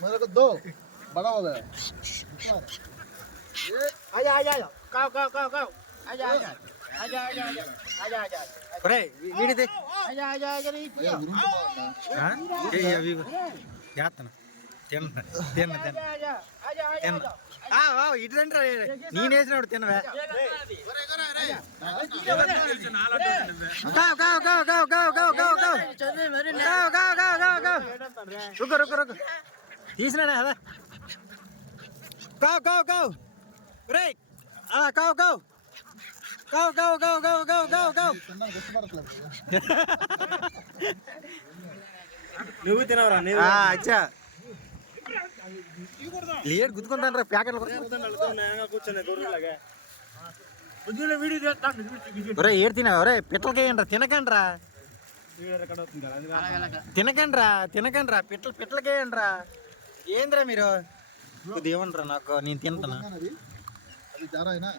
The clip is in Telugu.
मेरे को दो बड़ा हो गया आजा आजा काव काव काव काव आजा आजा आजा आजा आजा आजा ఒరే వీడిది आजा आजा आजा ఏ అవి చేస్తాను తిన్న తిన్న తిన్న आजा आजा తిన్న ఇటు రండి నేను వేసినప్పుడు తిన్నవే తీసినా కదా కావు కావు కావు రే కావు కావు కావు కావు కావు కావు కావు కావు కావు నువ్వు తినవరా అచ్చా లేట్ గుద్దుకుంటాను రా ప్యాకెట్లు కూర్చొని గొర్రెలాగా ఒరే ఏడు తినవా ఒరే పిట్టలకేయండి రా తినకండి రా తినకండి రా తినకండి రా పిట్టలకేయండి రా ఏంద్రా మీరు కొద్ది ఏమంటారా నాకు నేను తింటానా अभी जा रहा है ना